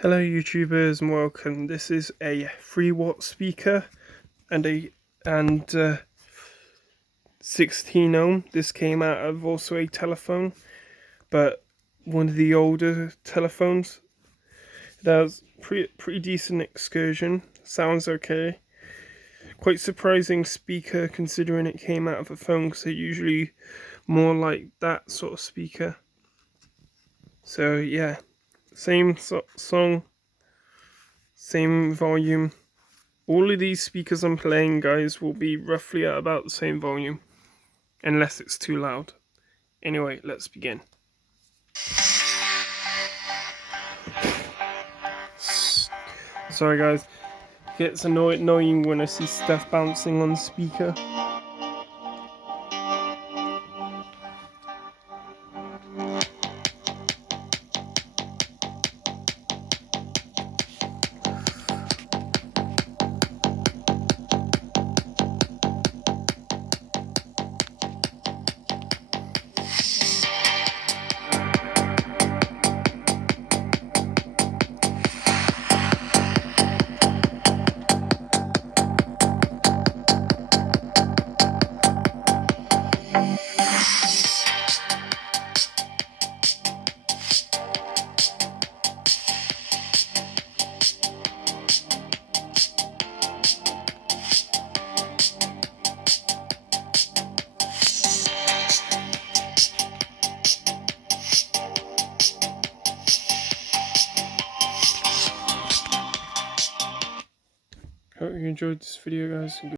Hello YouTubers and welcome. This is a 3-watt speaker and 16 ohm. This came out of also a telephone, but one of the older telephones. It has pretty decent excursion. Sounds okay. Quite surprising speaker considering it came out of a phone, because they're usually more like that sort of speaker. So yeah, same song, same volume. All of these speakers I'm playing, guys, will be roughly at about the same volume, unless it's too loud. Anyway, let's begin. Sorry guys, it gets annoying when I see stuff bouncing on the speaker. Hope you enjoyed this video, guys.